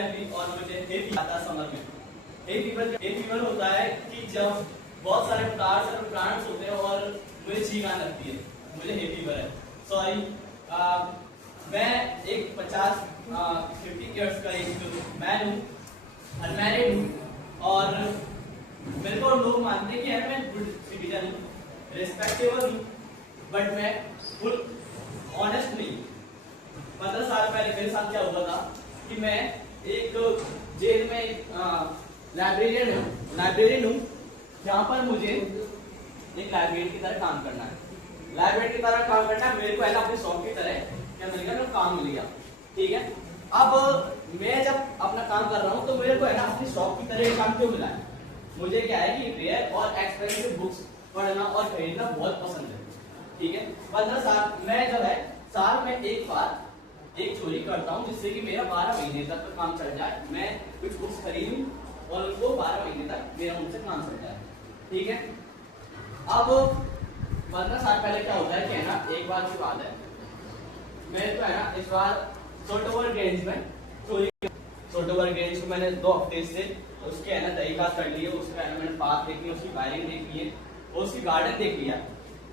Family और मुझे hay fever आता है समर में। हे फीवर होता है कि जब बहुत सारे प्लांट्स होते हैं और मुझे छींक आने लगती है, मुझे हे फीवर है। सॉरी, मैं एक 50 इयर्स का एक मैन हूँ, अनमैरिड हूँ और मेरे को लोग मानते हैं कि यार मैं गुड सिटीजन हूँ, रिस्पेक्टेबल हूँ, बट मैं फुल ऑनेस्ट नहीं। 15 साल पहले मेरे साथ क्या हुआ था कि मैं एक जेल में लाइब्रेरियन हूँ जहाँ पर मुझे एक लाइब्रेरी की तरह काम करना है। लाइब्रेरी की तरह काम करना है मेरे को, ऐसा अपने शौक की तरह क्या मिल गया, मेरे काम मिल गया। ठीक है, अब मैं जब अपना काम कर रहा हूँ तो मेरे को है ना अपने शौक की तरह काम क्यों मिला है? मुझे क्या है कि रेयर और एक्सपेंसिव बुक्स पढ़ना और खरीदना बहुत पसंद है। ठीक है, 15 साल मैं जब है साल में एक बार एक चोरी करता हूँ जिससे कि मेरा 12 महीने तक का काम चल जाए। मैं कुछ बुक्स खरीदूं और उनको 12 महीने तक मेरा उनसे काम चल जाए। ठीक है, अब 15 साल पहले क्या होता है कि है ना, एक बार की बात है, मेरे को है ना इस बार सोटोवर रेंज में सोटोवर रेंज को मैंने 2 हफ्ते से उसके है ना तहकीकात कर ली है, उसका है ना मैंने पार्क देखी है, उसकी वायरिंग देखी है और उसकी गार्डन देख लिया।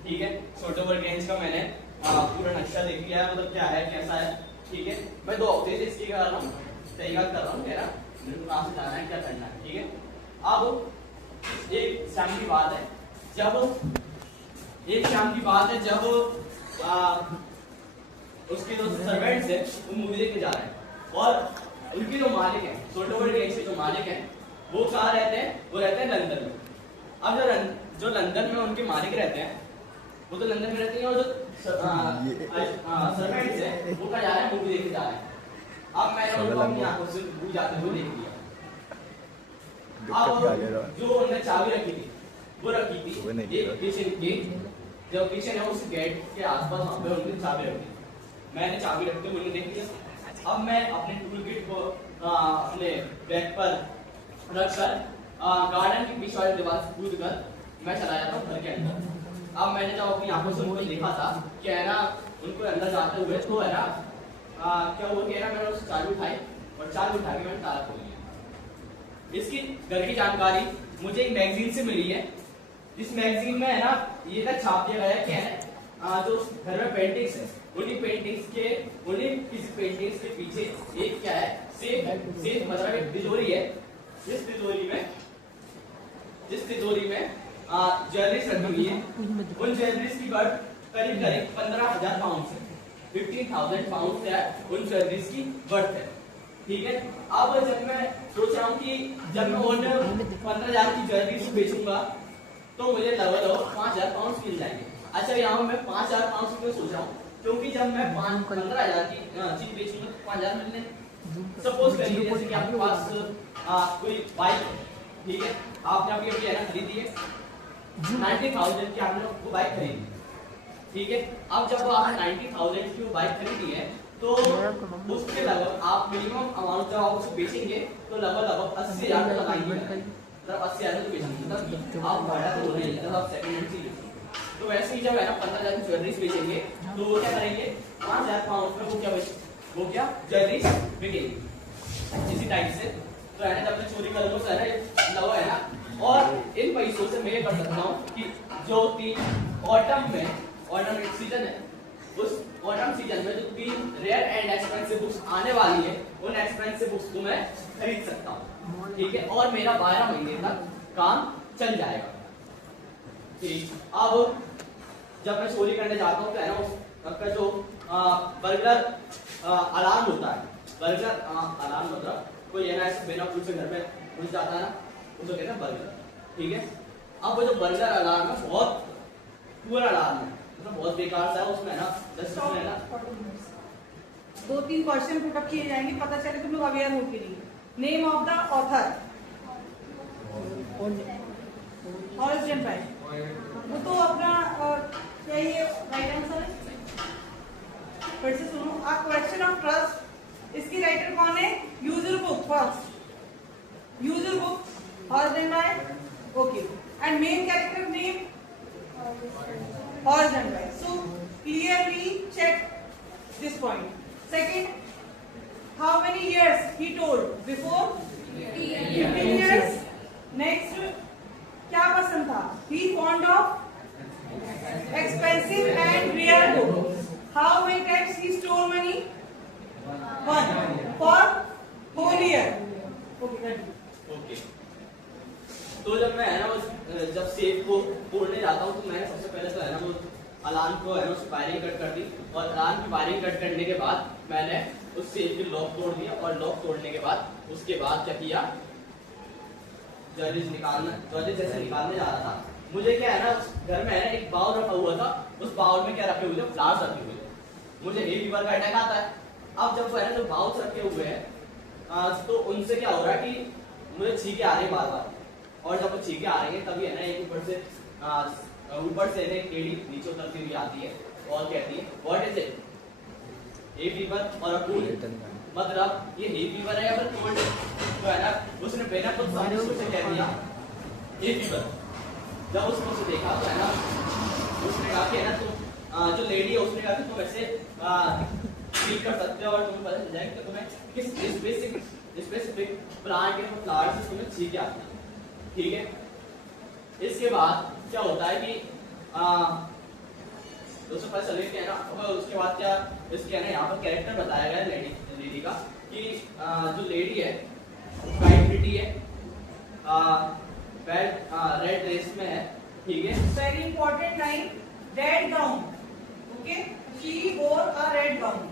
ठीक है, सोटोवर रेंज का मैंने पूरा नक्शा देख लिया है, मतलब क्या है कैसा है। ठीक है, मैं 2 हफ्ते से इसकी कर रहा हूँ, तहकीकात कर रहा हूँ, मेरा कहाँ से जाना है, क्या करना है। ठीक है, अब एक शाम की बात है जब उसके जो सर्वेंट्स है वो मूवी देखने जा रहे हैं और उनके जो मालिक हैं, सोटोवर रेंज के जो मालिक हैं, वो कहाँ रहते हैं? वो रहते हैं लंदन में। अब जो लंदन में उनके मालिक रहते हैं वो तो लंदन में रहते हैं और जो सर्वेंट्स है वो कहाँ जा रहे हैं? मूवी देखने जा रहे हैं। अब मैंने उनको अपनी आंखों से मूवी जाते हुए देख लिया। अब जो उन्होंने चाबी रखी थी वो रखी थी एक किचन की, जो किचन है उस गेट के आसपास, वहां पे उन्होंने चाबी रखी। मैंने चाबी रखते हुए देख लिया। अब मैं अपने टूल किट को अपने बैग पर रखकर गार्डन के बीच वाले दीवार से कूद कर मैं चला जाता हूँ घर के अंदर। अब मैंने जब अपनी आंखों से उनको देखा था कि है ना उनको अंदर जाते हुए, तो है ना क्या हुआ कि मैंने उससे चाबी उठाई और चाबी उठा के मैंने ताला खोल लिया। इसकी घर की जानकारी मुझे एक मैगजीन से मिली है। इस मैगजीन में है ना ये तक छाप दिया गया है कि है जो घर में पेंटिंग्स है, उन्हीं किसी पेंटिंग्स के पीछे एक क्या है, सेफ मतलब एक तिजोरी है। जिस तिजोरी में ज्वेलरीज रखी हुई है, उन ज्वेलरीज की वर्थ करीब 15,000 पाउंड है, 15,000 पाउंड है उन ज्वेलरीज की वर्थ है। ठीक है, अब जब मैं सोच रहा हूँ कि जब मैं उन 15,000 की ज्वेलरीज बेचूंगा तो मुझे लगभग 5,000 पाउंड मिल जाएंगे। अच्छा, यहाँ मैं 5,000 पाउंड क्यों सोच रहा हूँ? क्योंकि जब मैं 15,000 की चीज बेचूंगा तो 5,000 मिलने। सपोज करिए जैसे कि आपके पास कोई बाइक है, ठीक है, आपने अभी है ना खरीदी है 90,000 की, आपने वो बाइक खरीदी। ठीक है, अब जब आपने 90,000 की वो बाइक खरीदी है तो उसके लगभग आप मिनिमम अमाउंट जब आप उसको बेचेंगे तो लगभग 80,000 लगाएंगे, मतलब 80,000 तो बेचेंगे, मतलब आप भाड़ा तो हो रही है, आप सेकंड हैंड चीज। तो वैसे ही जब है ना 15,000 की ज्वेलरीज बेचेंगे तो वो क्या करेंगे, 5,000 पाउंड में वो क्या ज्वेलरीज बिकेंगी। इसी टाइप से तो है ना जब मैं चोरी करूंगा तो है ना लवा है ना, और इन पैसों से मैं ये कर सकता हूँ कि जो 3 ऑटम सीजन है, उस ऑटम सीजन में जो 3 रेयर एंड एक्सपेंसिव बुक्स आने वाली है, उन एक्सपेंसिव बुक्स को मैं खरीद सकता हूँ। ठीक है, और मेरा 12 महीने तक काम चल जाएगा। ठीक, अब जब मैं चोरी करने जाता हूँ तो है ना उसका जो बर्गलर अलार्म होता है, बर्गलर अलार्म मतलब कोई है ना ऐसे बिना पूछे घर में घुस जाता है ना, उसको कहते हैं बर्गलर। ठीक है, अब वो जो बर्गलर अलार्म है बहुत पुअर अलार्म है, मतलब बहुत बेकार सा है, उसमें है ना 10 मिनट है ना 2-3 क्वेश्चन पुटअप किए जाएंगे, पता चले तुम लोग अवेयर हो के लिए। Name of the author horizon right, वो तो अपना क्या ये राइट आंसर है? फिर से सुनो, अ क्वेश्चन ऑफ ट्रस्ट, इसकी राइटर कौन है? User book first, user book horizon right, okay, and main character name horizon right. So clearly check this point. Second, how many years he told before 15 years. Next, क्या पसंद था? He fond of expensive and rare goods. How many times he stole money? One. For whole year. Okay, okay, तो जब मैं है ना जब safe को तोड़ने जाता हूँ तो मैंने सबसे पहले तो है ना वो अलार्म को है ना उसकी वायरिंग कट कर दी, और अलार्म की वायरिंग कट करने के बाद मैंने उस सेफ की लॉक तोड़ दिया, और लॉक तोड़ने के बाद उसके बाद क्या किया, ज्वेलरीज जैसे निकालने जा रहा था, मुझे क्या है ना उस घर में है ना एक बाउल रखा हुआ था, उस बाउल में क्या रखे हुए थे, फ्लावर्स रखे हुए थे। मुझे हे फीवर का अटैक आता है। अब जब है ना जो बाउल्स रखे हुए हैं तो उनसे क्या हो रहा है कि मुझे छींके आ रही है बार बार, और जब वो छींके आ रही है तभी है ना एक ऊपर से एक एड़ी नीचे उतरती हुई आती है और कहती है what is it, hay fever और कोल्ड, मतलब ये हे फीवर है या फिर कोल्ड। तो है ना उसने बिना कुछ समझे उससे कह दिया हे फीवर। जब उसने उसे देखा तो है ना उसने कहा कि है ना तुम जो लेडी है उसने कहा कि तुम ऐसे फील कर सकते हो और तुम्हें पता चल जाएगा कि तुम्हें किस स्पेसिफिक प्लांट या फ्लावर से तुम्हें छींके आती है, ठीक है। इसके बाद क्या होता है कि दोस्तों पता चले कि है ना उसके बाद क्या इसके है ना यहाँ पर कैरेक्टर बताया गया है लेडी का कि जो लेडी है वाइट प्रिटी है, रेड ड्रेस में है, ठीक है। very important line, red gown. Okay, she wore a red gown.